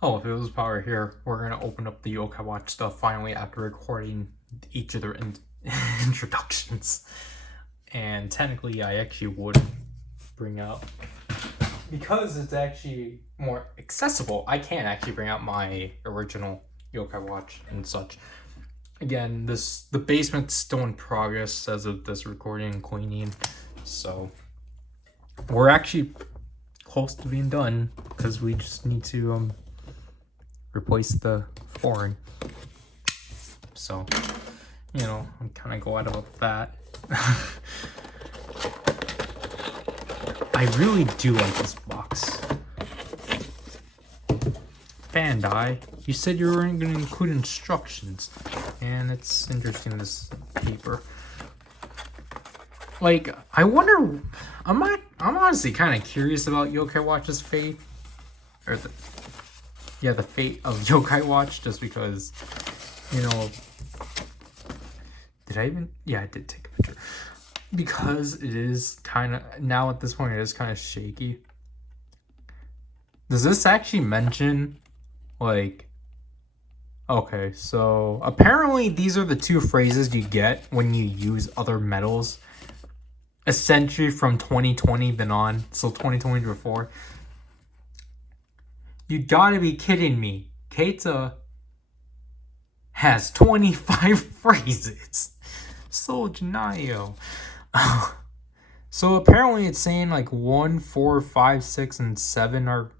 Oh, if it was Power here, we're gonna open up the Yokai Watch stuff finally after recording each of their introductions. And technically, I actually would bring out, because it's actually more accessible, I can actually bring out my original Yokai Watch and such. Again, the basement's still in progress as of this recording and cleaning, so we're actually close to being done because we just need to replace the foreign. So, I'm kind of glad about that. I really do like this box. Bandai, you said you weren't going to include instructions, and it's interesting, this paper. Like, I wonder, I'm honestly kind of curious about Yokai Watch's fate, or the fate of Yokai Watch, just because, did I even? Yeah, I did take a picture. Because it is kind of, now at this point, it is kind of shaky. Does this actually mention, like, okay, so apparently these are the two phrases you get when you use other metals. A century from 2020 then on, so 2020 before. You gotta be kidding me. Keita has 25 phrases. So Janayo. So apparently it's saying like 1, 4, 5, 6, and 7 are,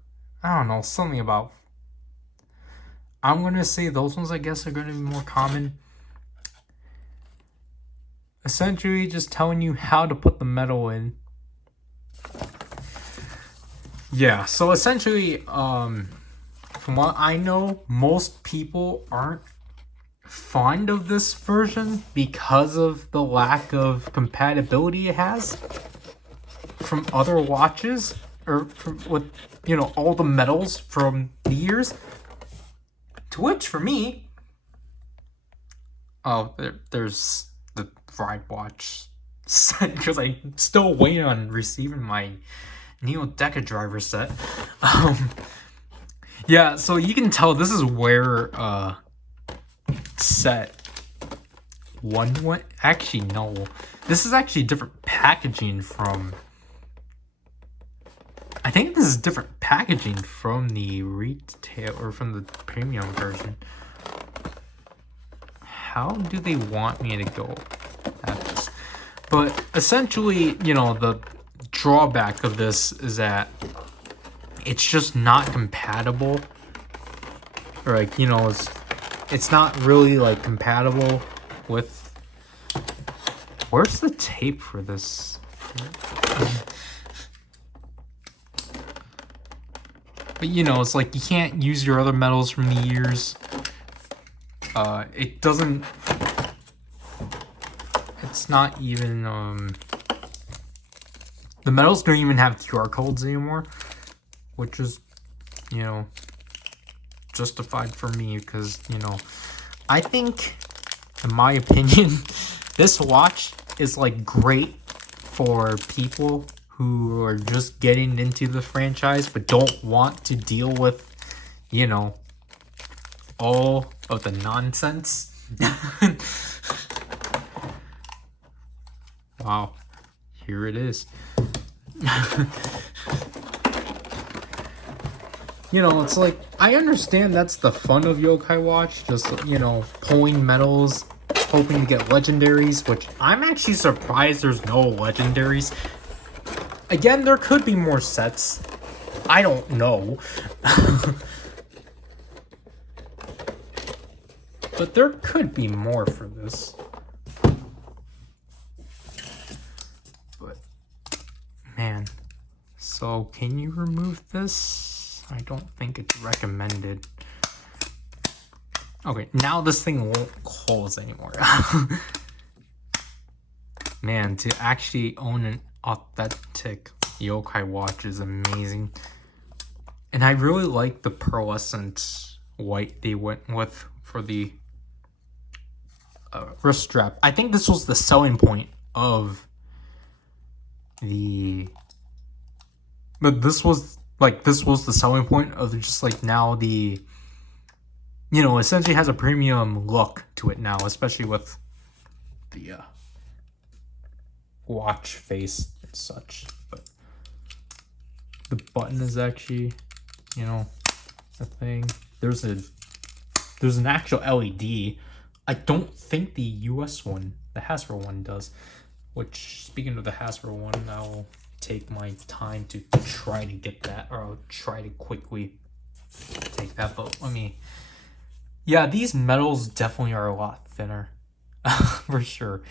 I don't know, something about. I'm gonna say those ones, I guess, are gonna be more common. Essentially just telling you how to put the metal in. Yeah, so essentially, from what I know, most people aren't fond of this version because of the lack of compatibility it has from other watches, or from with all the metals from the years. To which, for me, there's the Ride Watch set, because I'm still waiting on receiving my Neo Deca driver set. Yeah, so you can tell this is where set 1 went. Actually, no. This is actually different packaging from, I think this is different packaging from the retail, or from the premium version. How do they want me to go at this? But essentially, the drawback of this is that it's just not compatible. Or like, it's not really like compatible with. Where's the tape for this? But it's like you can't use your other metals from the years. It doesn't. It's not even the metals don't even have QR codes anymore, which is, justified for me, because I think, in my opinion, this watch is like great for people who are just getting into the franchise but don't want to deal with all of the nonsense. Wow, here it is. It's like, I understand that's the fun of Yokai Watch, just, pulling metals, hoping to get legendaries, which I'm actually surprised there's no legendaries. Again, there could be more sets. I don't know. But there could be more for this. But, man. So, can you remove this? I don't think it's recommended. Okay, now this thing won't close anymore. Man, to actually own an authentic Yokai Watch is amazing. And I really like the pearlescent white they went with for the wrist strap. I think this was the selling point of the... But this was like this was the selling point of just like now the, you know, essentially has a premium look to it now, especially with the watch face and such. But the button is actually, you know, a thing. There's an actual LED. I don't think the US one, the Hasbro one, does. Which, speaking of the Hasbro one, I'll take my time to try to get that, or I'll try to quickly take that. But let me. Yeah, these metals definitely are a lot thinner, for sure.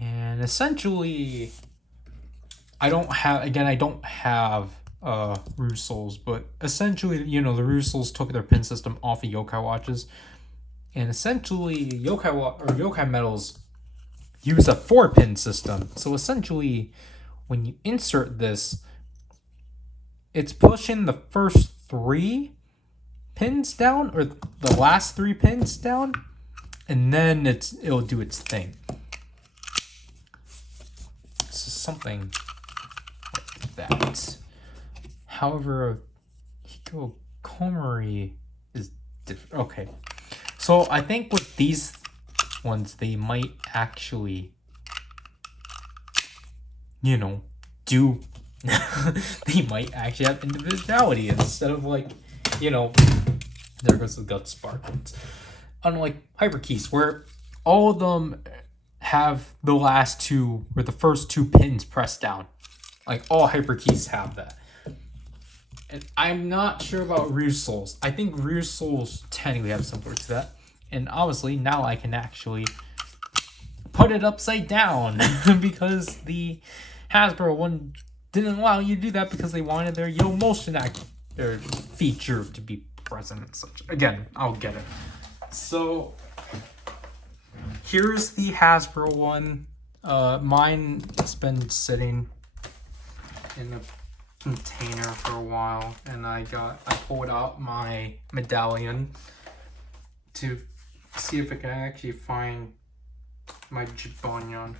And essentially, I don't have Russo's, but essentially, you know, the Russo's took their pin system off of yokai watches, and essentially yokai metals use a 4-pin system. So essentially, when you insert this, it's pushing the first 3 pins down, or the last 3 pins down, and then it'll do its thing. So something like that. However, Hikokomori is different. Okay, so I think with these ones, they might actually, you know, do they might actually have individuality instead of like, you know, there goes the gut spark. Unlike hyper keys, where all of them have the last 2 or the first 2 pins pressed down. Like all hyper keys have that. And I'm not sure about Russo's. I think Russo's technically have similar to that. And obviously now I can actually put it upside down because the Hasbro one didn't allow you to do that because they wanted their motion their feature to be present and such. Again, I'll get it. So here's the Hasbro one. Mine has been sitting in a container for a while, and I pulled out my medallion to see if I can actually find my Jibanyan.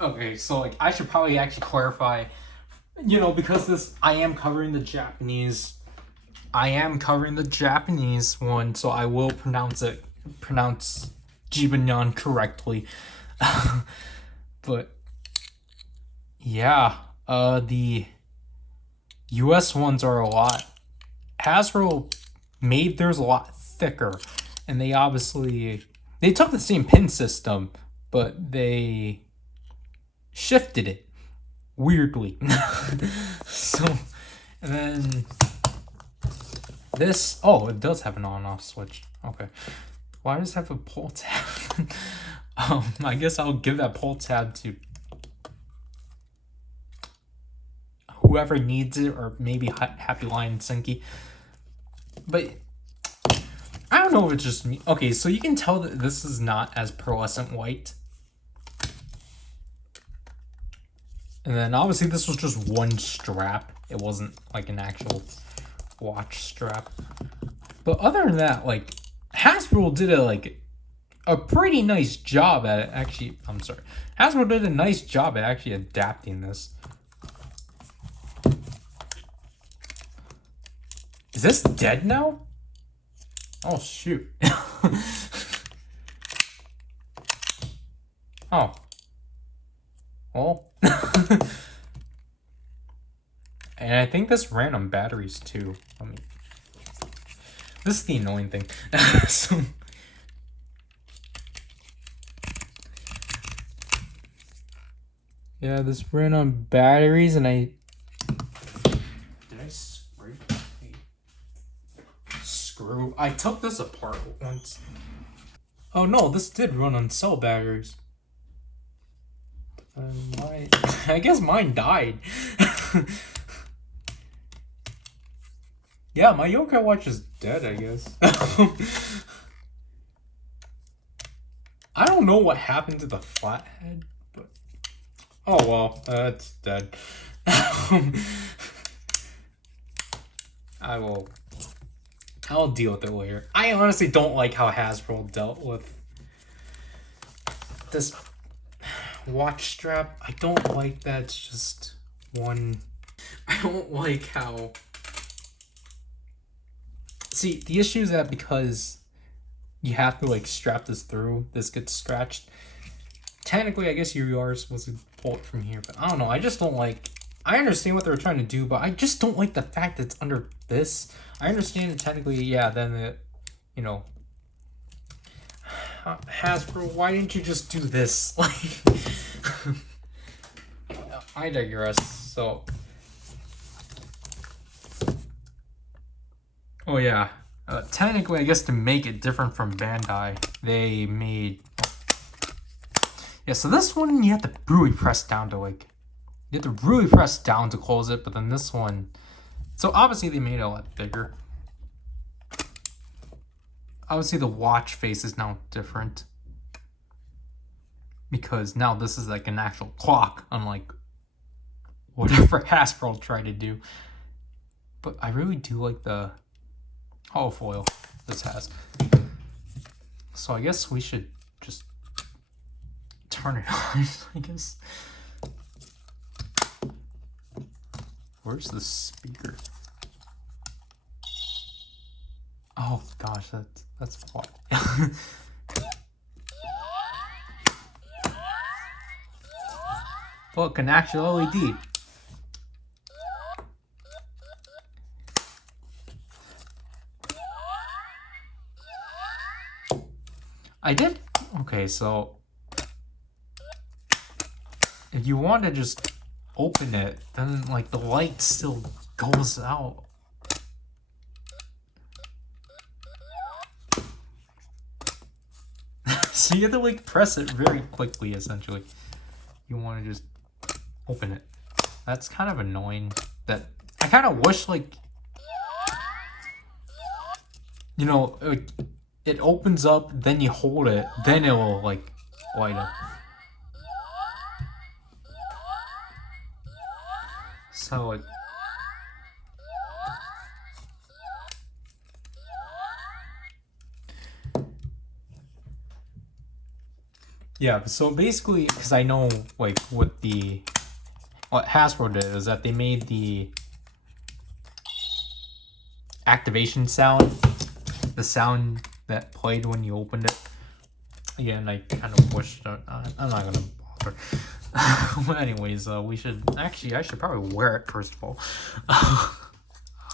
Okay, so like I should probably actually clarify, you know, because I am covering the Japanese one, so I will pronounce Jibanyan correctly. But yeah, the US ones are a lot. Hasbro made theirs a lot thicker, and they took the same pin system, but they shifted it weirdly. So, and then this, it does have an on-off switch. Okay, why does it have a pull tab? I guess I'll give that pull tab to whoever needs it, or maybe Happy Lion Senki. But I don't know if it's just me. Okay, so you can tell that this is not as pearlescent white. And then obviously this was just one strap. It wasn't like an actual watch strap. But other than that, like Hasbro did a pretty nice job at it. Actually, I'm sorry. Hasbro did a nice job at actually adapting this. Is this dead now? Oh shoot. Oh. Well. And I think this ran on batteries too. This is the annoying thing. So, yeah, this ran on batteries, and did I scrape a screw? I took this apart once. Oh no, this did run on cell batteries. I guess mine died. Yeah, my yokai watch is dead, I guess. I don't know what happened to the flathead, but oh well, it's dead. I'll deal with it later. I honestly don't like how Hasbro dealt with this watch strap. I don't like that. It's just one. I don't like how. See, the issue is that because you have to like strap this through, this gets scratched. Technically, I guess you are supposed to pull it from here, but I don't know. I just don't like. I understand what they were trying to do, but I just don't like the fact that it's under this. I understand it technically, yeah. Then it, you know, Hasbro, why didn't you just do this? Like, I digress. So, oh yeah. Technically, I guess to make it different from Bandai, they made. Yeah, so this one you have to really press down to like. You have to really press down to close it, but then this one. So obviously they made it a lot bigger. Obviously the watch face is now different. Because now this is like an actual clock, unlike whatever Hasbro tried to do. But I really do like the hollow foil this has. So I guess we should just turn it on, I guess. Where's the speaker? Oh gosh, that's what. Look, an actual LED. I did? Okay, so if you want to just open it, then like the light still goes out. So you have to like press it very quickly, essentially. You want to just open it. That's kind of annoying. That I kind of wish like, you know, it opens up, then you hold it, then it will like light up. So like, yeah, so basically, because I know like what Hasbro did is that they made the activation sound, the sound that played when you opened it. Again, I kind of wished I'm not gonna bother. Well, anyways, we should actually. I should probably wear it first of all.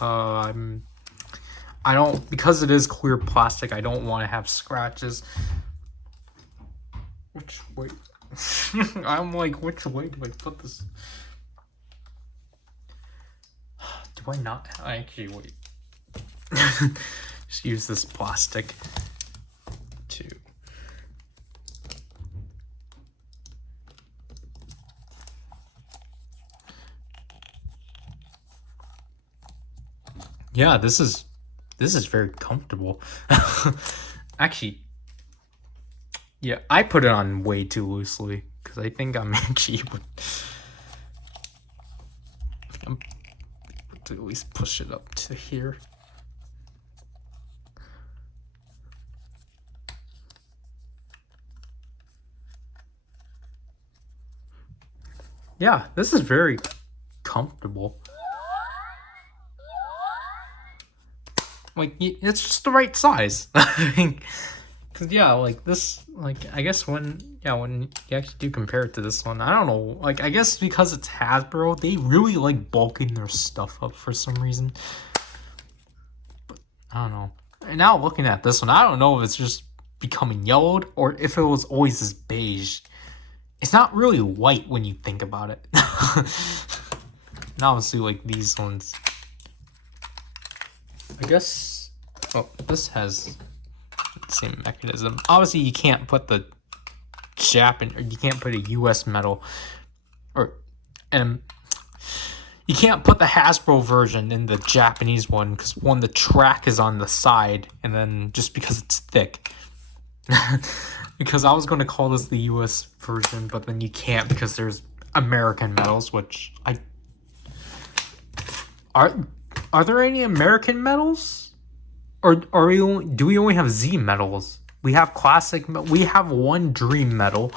I don't, because it is clear plastic. I don't want to have scratches. Which way? I'm like, which way do I put this? Do I not? I actually wait. Just use this plastic to. Yeah, this is very comfortable. Actually, yeah, I put it on way too loosely because I think I'm actually able to at least push it up to here. Yeah, this is very comfortable. Like, it's just the right size. Cause yeah, like this, like I guess when you actually do compare it to this one, I don't know. Like I guess because it's Hasbro, they really like bulking their stuff up for some reason. But I don't know. And now looking at this one, I don't know if it's just becoming yellowed or if it was always this beige. It's not really white when you think about it. And obviously, like these ones. I guess. Oh, this has the same mechanism. Obviously, you can't put the or you can't put a U.S. metal, and you can't put the Hasbro version in the Japanese one because one, the track is on the side, and then just because it's thick. Because I was going to call this the U.S. version, but then you can't because there's American metals, which Are there any American metals? Or do we only have Z metals? We have classic. We have one Dream metal.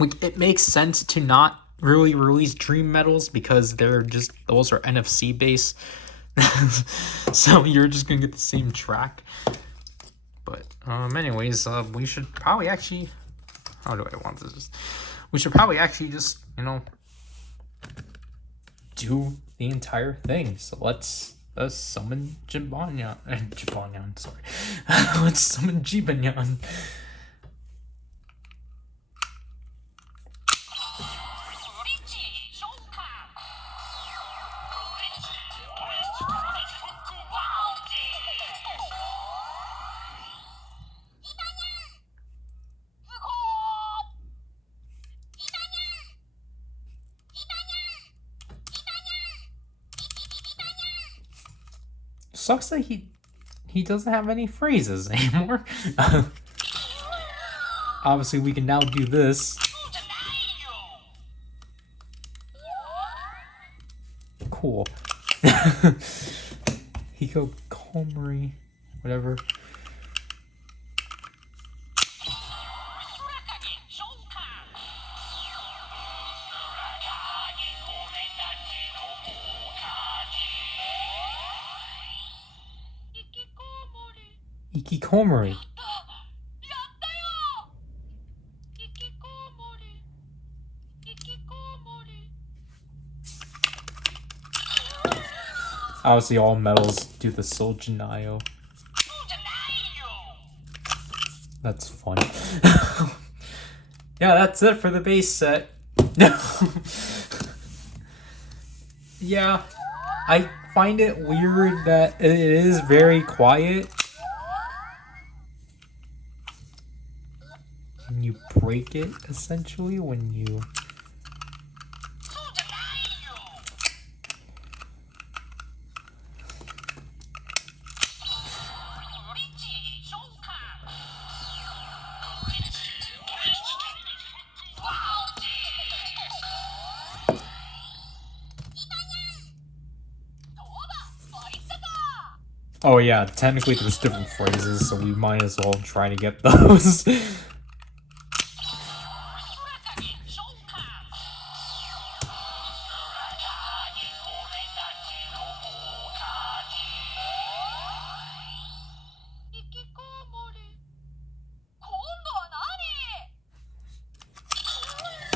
Like, it makes sense to not really release dream medals because those are NFC based. So you're just gonna get the same track. But anyways, we should probably actually, how do I want this? We should probably actually just, do the entire thing. So let's summon Jibanyan, sorry. Let's summon Jibanyan. Sucks that he doesn't have any phrases anymore. Obviously, we can now do this. Cool. Hiko Komori, whatever. Ikikomori. Obviously, all medals do the Soljinayo. That's fun. Yeah, that's it for the base set. Yeah, I find it weird that it is very quiet. And you break it, essentially, when you... Oh yeah, technically there's different phrases, so we might as well try to get those.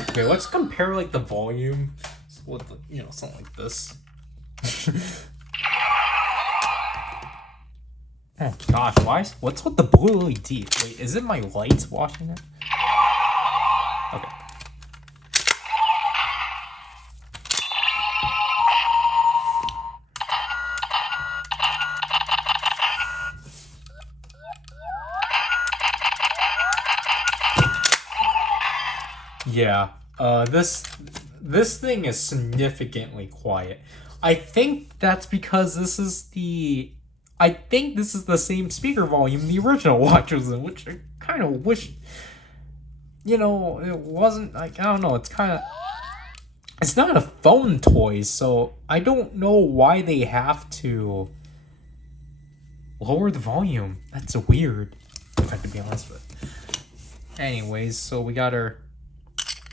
Okay, let's compare like the volume with something like this. Oh gosh, what's with the blue LED? Wait, is it my lights watching it? Okay. Yeah. This thing is significantly quiet. I think that's because this is the same speaker volume the original watch was in, which I kind of wish, it wasn't, like, I don't know, it's not a phone toy, so I don't know why they have to lower the volume. That's weird, if I have to be honest with it. Anyways, so we got our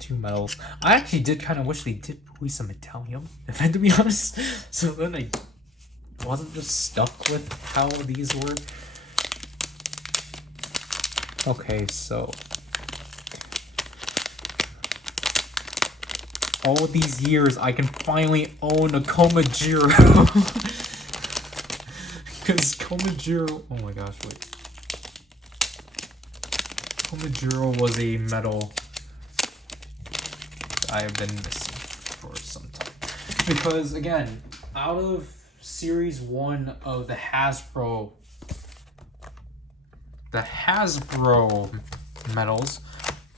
2 medals. I actually did kind of wish they did release some Italium, if I have to be honest, so then I wasn't just stuck with how these were. Okay, so all these years I can finally own a Komajiro. Because Komajiro, oh my gosh, wait. Komajiro was a medal I have been missing for some time. Because again, out of Series 1 of the Hasbro medals,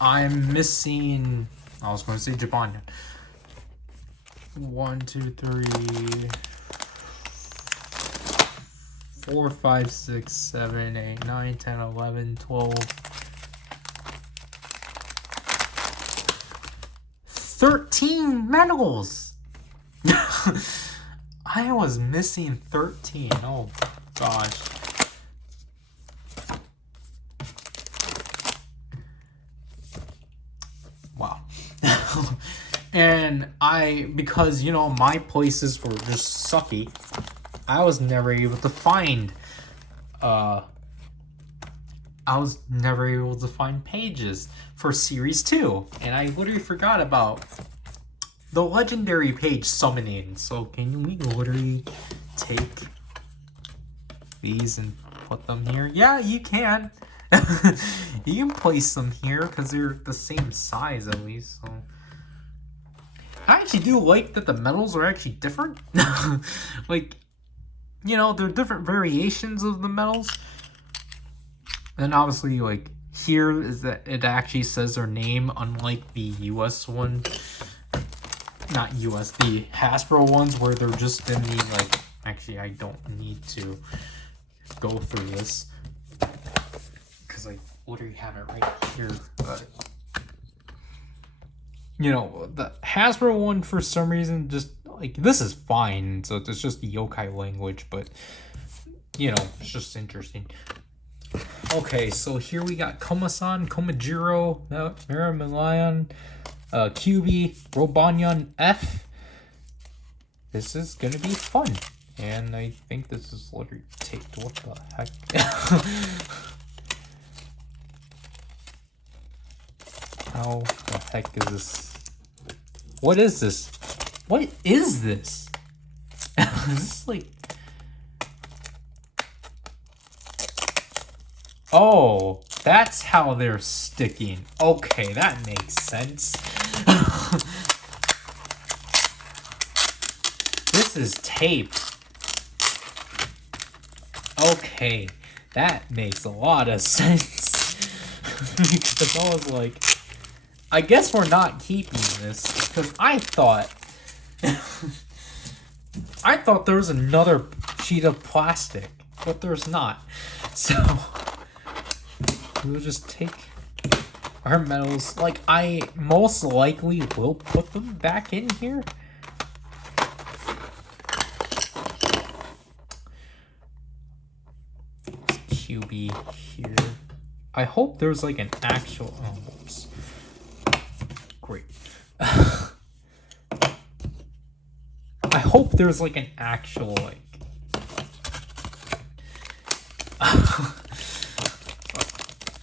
I'm missing, I was going to say Jibanyan. 1, 2, 3, 4, 5, 6, 7, 8, 9, 10, 11, 12, 13 medals! I was missing 13. Oh gosh. And because, you know, my places were just sucky, I was never able to find, pages for Series 2. And I literally forgot about the legendary page summoning. So can we literally take these and put them here? Yeah, you can. You can place them here because they're the same size at least. So I actually do like that the medals are actually different. Like, you know, they're different variations of the medals. And obviously, like, here is that it actually says their name, unlike the US one. Not US, the Hasbro ones where they're just in the, like, actually I don't need to go through this because I literally have it right here, but you know, the Hasbro one for some reason just like, this is fine, so it's just the yokai language, but you know, it's just interesting. Okay, so here we got Komasan, Komajiro, Miramilion, QB, Robanyan F. This is gonna be fun. And I think this is literally taped. What the heck? How the heck is this? What is this? What is this? This is like... Oh, that's how they're sticking. Okay, that makes sense. This is tape. Okay, that makes a lot of sense. Because I was like, I guess we're not keeping this. Because I thought there was another sheet of plastic, but there's not. So we'll just take our metals. Like, I most likely will put them back in here. QB here. I hope there's like an actual... Oh, whoops. Great. I hope there's like an actual, like...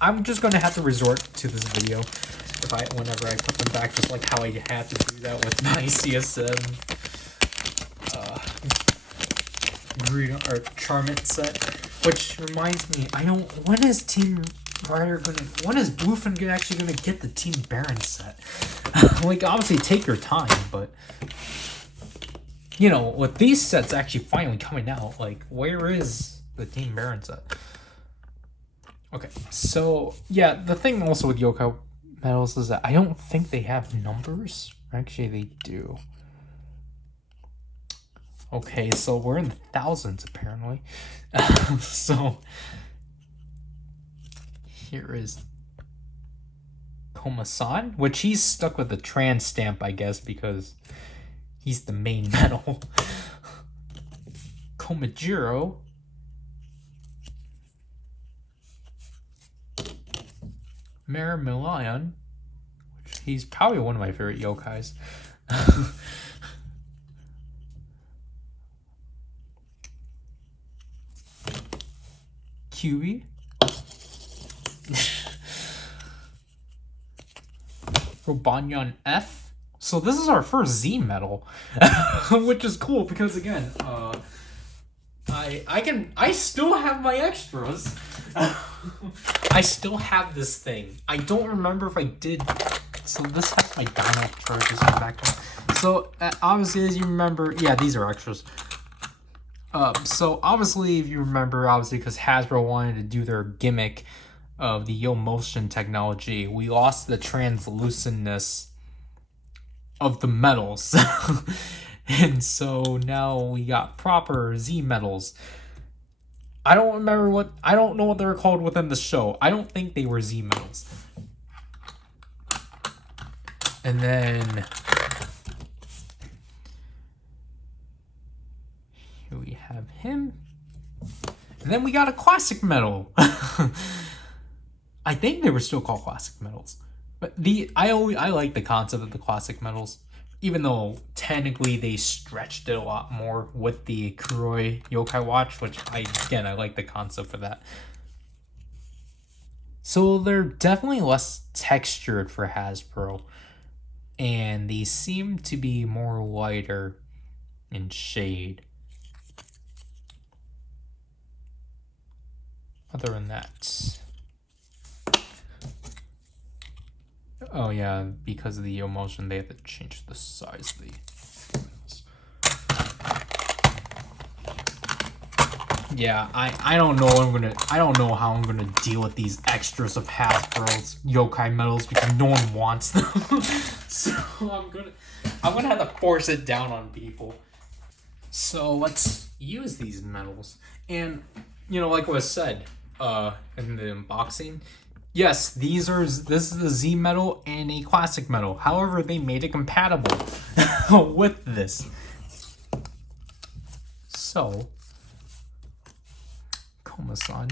I'm just gonna have to resort to this video whenever I put them back, just like how I had to do that with my CSM Charmant set. Which reminds me, when is Team Rider when is Bluefin actually gonna get the Team Baron set? Like, obviously take your time, but you know, with these sets actually finally coming out, like, where is the Team Baron set? Okay, so yeah, the thing also with yokai medals is that I don't think they have numbers. Actually, they do. Okay, so we're in the thousands apparently. So here is Komasan, which he's stuck with the trans stamp, I guess, because he's the main medal. Komajiro. Miramilion, which he's probably one of my favorite yokais. QB. Robanyan F. So this is our first Z medal, which is cool because again, I still have my extras. I still have this thing. I don't remember if I did. So this has my dino charges in the background. So obviously, as you remember, yeah, these are extras. So obviously, if you remember, obviously, because Hasbro wanted to do their gimmick of the Yo Motion technology, we lost the translucentness of the metals. And so now we got proper Z metals. I don't know what they were called within the show. I don't think they were Z metals. And then here we have him. And then we got a classic medal. I think they were still called classic medals. But I like the concept of the classic metals, even though technically they stretched it a lot more with the Kuroi Yokai Watch, which I like the concept for that. So they're definitely less textured for Hasbro, and they seem to be more lighter in shade. Other than that, oh yeah, because of the emotion, they have to change the size of the. Yeah, I don't know I don't know how I'm gonna deal with these extras of Hasbro's yokai medals because no one wants them. So I'm gonna have to force it down on people. So let's use these medals. And like was said in the unboxing, yes, this is the Z medal and a classic medal. However, they made it compatible with this. So Koma-san.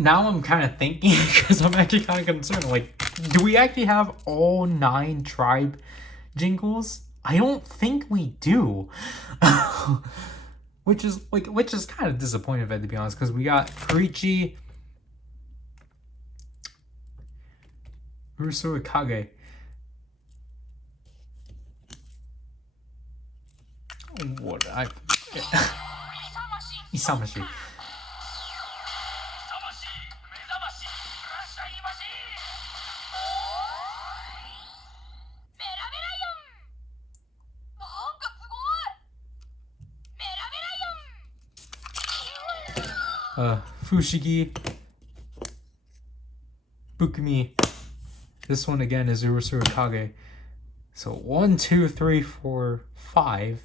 Now I'm kind of thinking, because I'm actually kind of concerned, like, do we actually have all 9 tribe jingles? I don't think we do. which is kind of disappointing, to be honest, because we got Karichi, Urusuru Kage. What Isamashi. Fushigi, Bukumi. This one again is Urusuru Kage. So 1, 2, 3, 4, 5,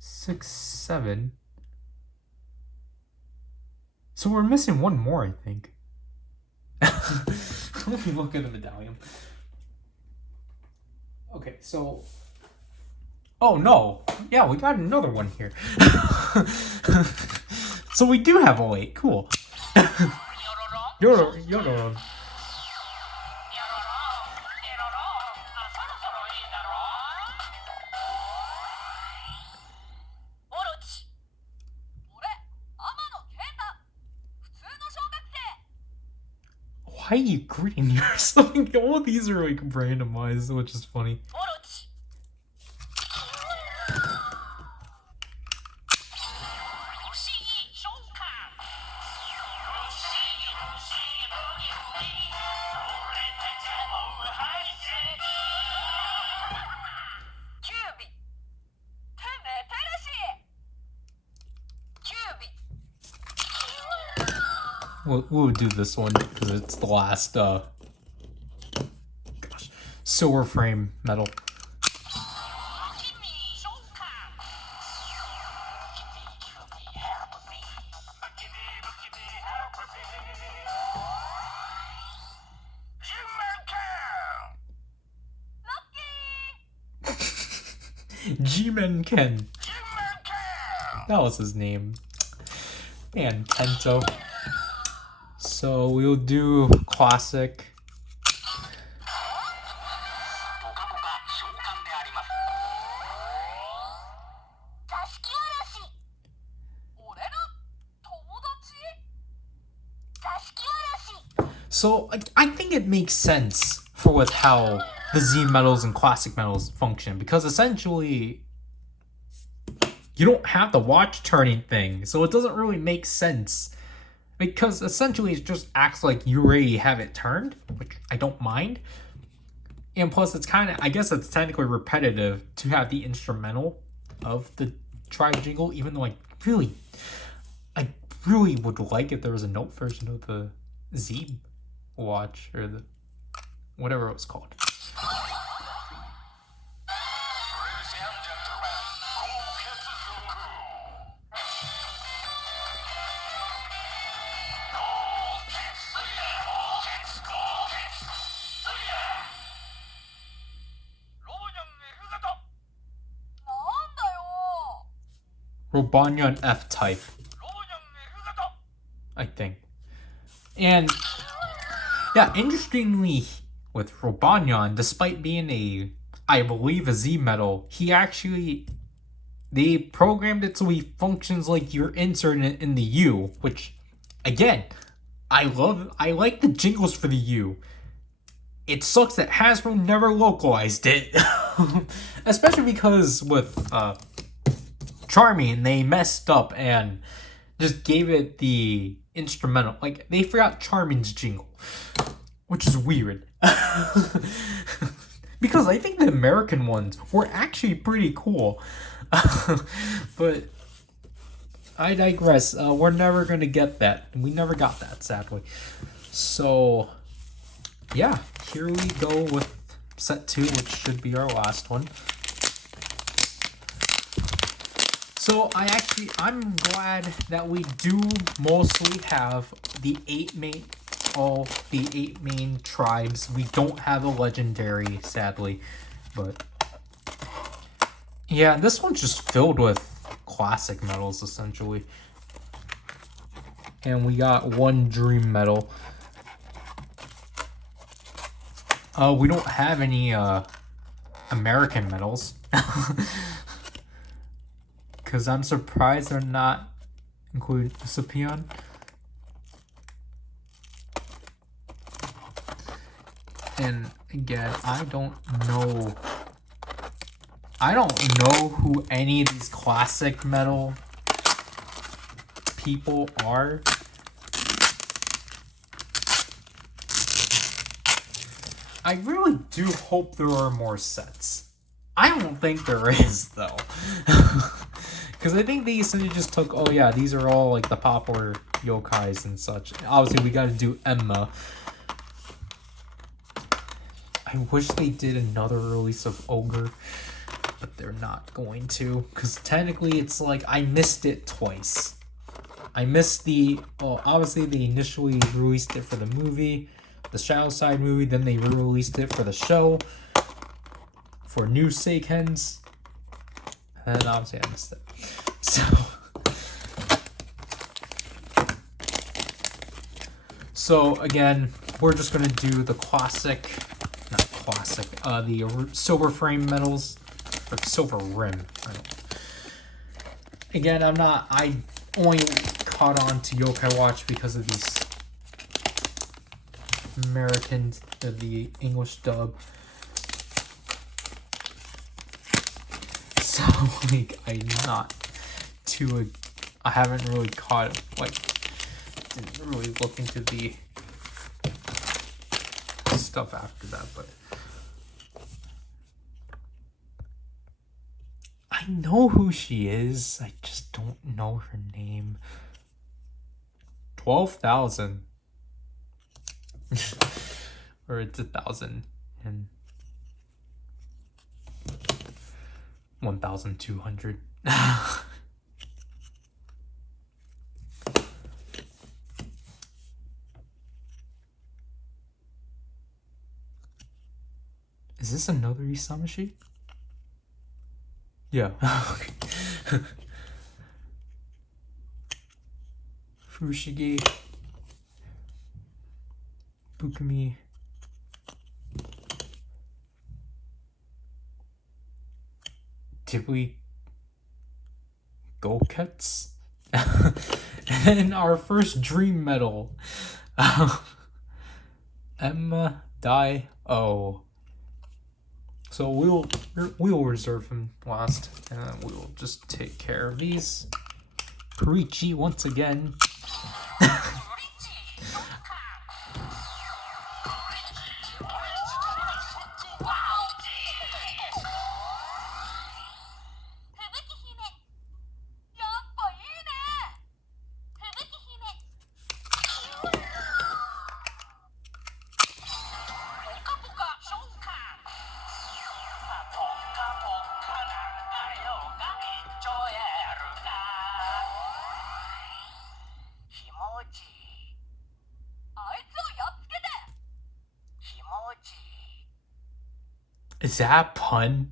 6, 7. So we're missing one more, I think. Let me look at the medallion. Okay, so. Oh no! Yeah, we got another one here. So we do have all 8. Cool. Yoro. Why are you greeting yourself? All these are like randomized, which is funny. We'll do this one because it's the last silver frame medal. G-Man Ken. That was his name. And Tento. So we'll do classic. So I think it makes sense with how the Z medals and classic medals function, because essentially you don't have the watch turning thing, so it doesn't really make sense. Because essentially it just acts like you already have it turned, which I don't mind. And plus, it's kind of, I guess it's technically repetitive to have the instrumental of the tribe jingle, even though I really would like if there was a note version of the Z watch, or the whatever it was called. Robonyan F-Type, I think. And yeah, interestingly, with Robonyan, despite being I believe a Z metal, they programmed it so he functions like your insert in the U, which, again, I like the jingles for the U. It sucks that Hasbro never localized it. Especially because with Charming, they messed up and just gave it the instrumental. Like, they forgot Charming's jingle, which is weird. Because I think the American ones were actually pretty cool. But I digress. We're never going to get that. We never got that, sadly. So, yeah, here we go with set 2, which should be our last one. So I'm glad that we do mostly have the 8 main tribes. We don't have a legendary, sadly, but yeah, this one's just filled with classic medals essentially. And we got 1 dream medal. We don't have any American medals. Because I'm surprised they're not including Scipion. And again, I don't know who any of these classic metal people are. I really do hope there are more sets. I don't think there is, though. Because I think they essentially just took, oh yeah, these are all like the popular yokais and such. Obviously, we gotta do Emma. I wish they did another release of Ogre, but they're not going to. Because technically, it's like I missed it twice. I missed obviously they initially released it for the movie, the Shadow Side movie, then they re-released it for the show, for new Seikens, and then obviously I missed it. So again, we're just gonna do the the silver frame medals, or silver rim. Again, I only caught on to Yokai Watch because of these Americans, the English dub. So like I haven't really didn't really look into the stuff after that, but I know who she is. I just don't know her name. 12,000. Or it's 1,000 and 1,200. Is this another Isamashi? Yeah. Fushigi, Bukumi, did we Gokets? And our first dream medal, Emma Dai O. So we'll reserve him last, and we'll just take care of these. Perichi once again. Is that a pun?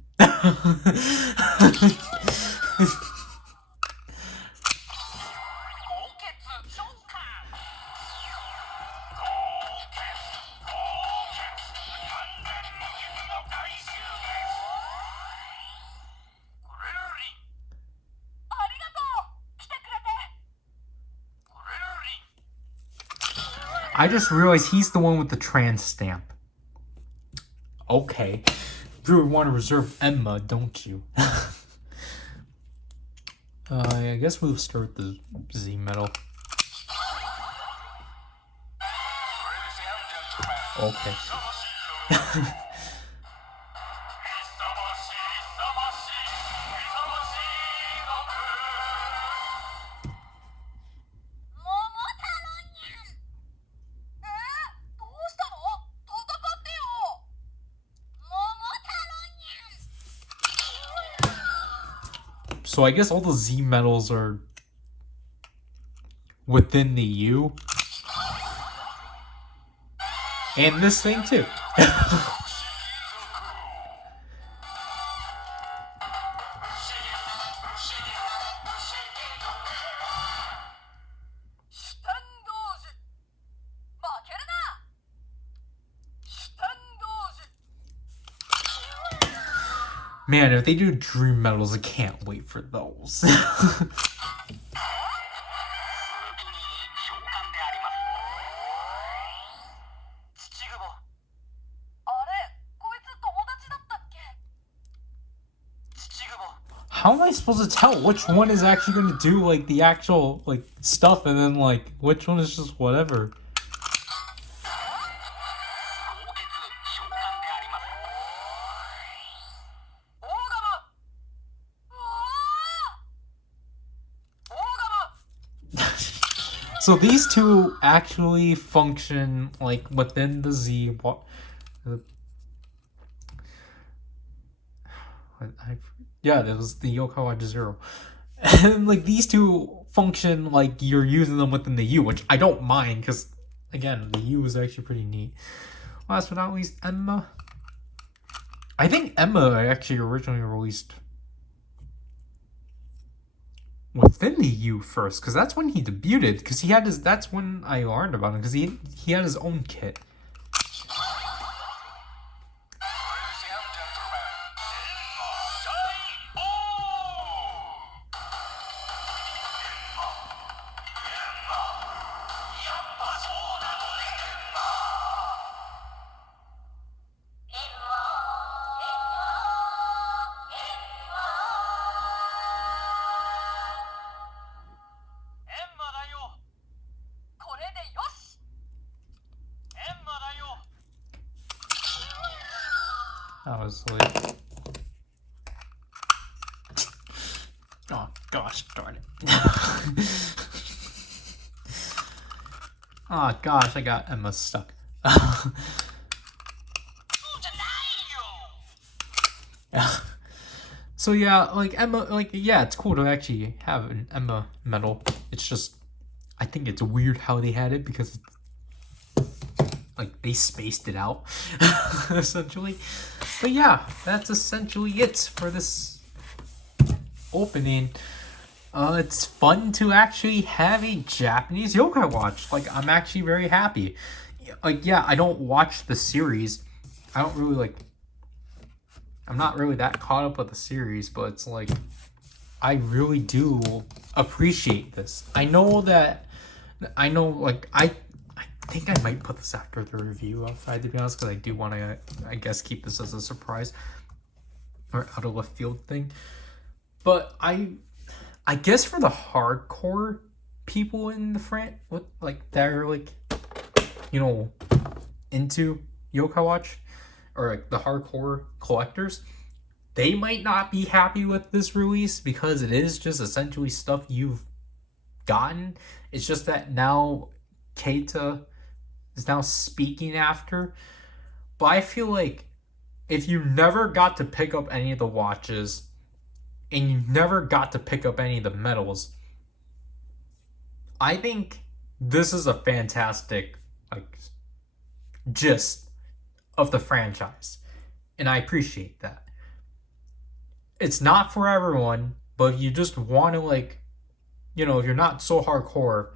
I just realized he's the one with the trans stamp. Okay. You want to reserve Emma, don't you? I guess we'll start the Z metal. Okay. So I guess all the Z metals are within the U. And this thing too. Man, if they do dream metals, I can't wait for those. How am I supposed to tell which one is actually going to do like the actual like stuff and then like which one is just whatever? So these two actually function like within the Z. Yeah, that was the Yokai Watch Zero. And like these two function like you're using them within the U, which I don't mind because again, the U is actually pretty neat. Last but not least, Emma. I think Emma actually originally released within the U first, because that's when he debuted. Because he had his. That's when I learned about him. Because he had his own kit. I was like, oh gosh, darn it. Oh gosh, I got Emma stuck. So yeah, like Emma, like yeah, it's cool to actually have an Emma medal. It's just, I think it's weird how they had it because like they spaced it out essentially. But yeah, that's essentially it for this opening. It's fun to actually have a Japanese yokai watch. Like I'm actually very happy. Like yeah, I don't watch the series. I don't really like. I'm not really that caught up with the series, but it's like I really do appreciate this. I know like I think I might put this after the review outside, to be honest, because I do want to, I guess, keep this as a surprise or out of left field thing. But I guess for the hardcore people in the front, what like that are like, you know, into yokai watch, or like the hardcore collectors, they might not be happy with this release because it is just essentially stuff you've gotten. It's just that now Keita is now speaking after. But I feel like if you never got to pick up any of the watches and you never got to pick up any of the medals, I think this is a fantastic like gist of the franchise. And I appreciate that. It's not for everyone, but if you just want to, like, you know, if you're not so hardcore,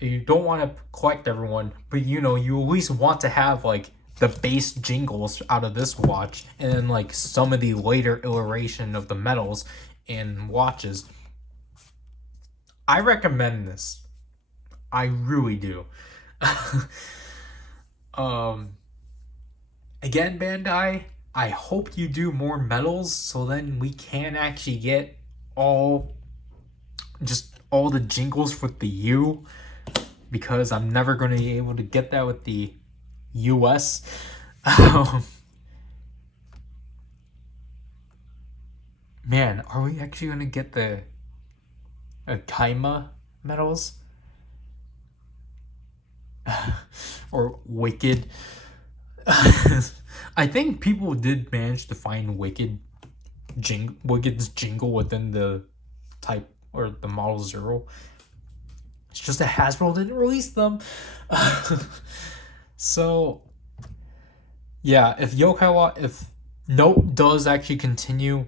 you don't want to collect everyone, but you know, you at least want to have like the base jingles out of this watch and then like some of the later iteration of the medals and watches. I recommend this. I really do. um Again, Bandai, I hope you do more medals so then we can actually get all all the jingles with the U, because I'm never going to be able to get that with the US. Man, are we actually going to get the Kaima medals? Or Wicked? I think people did manage to find Wicked's jingle within the type or the Model Zero. It's just that Hasbro didn't release them. So yeah, if Note does actually continue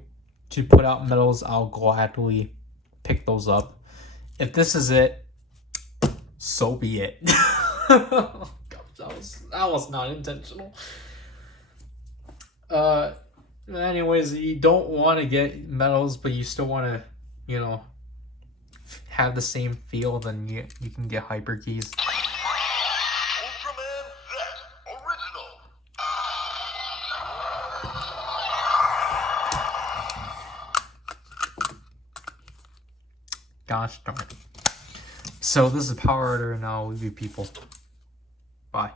to put out medals, I'll gladly pick those up. If this is it, so be it. Gosh, that was not intentional. Anyways, you don't want to get medals, but you still want to, you know, have the same feel, then you can get hyper keys. Ultraman that original. Gosh darn it. So this is PowerRider, and I'll leave you people. Bye.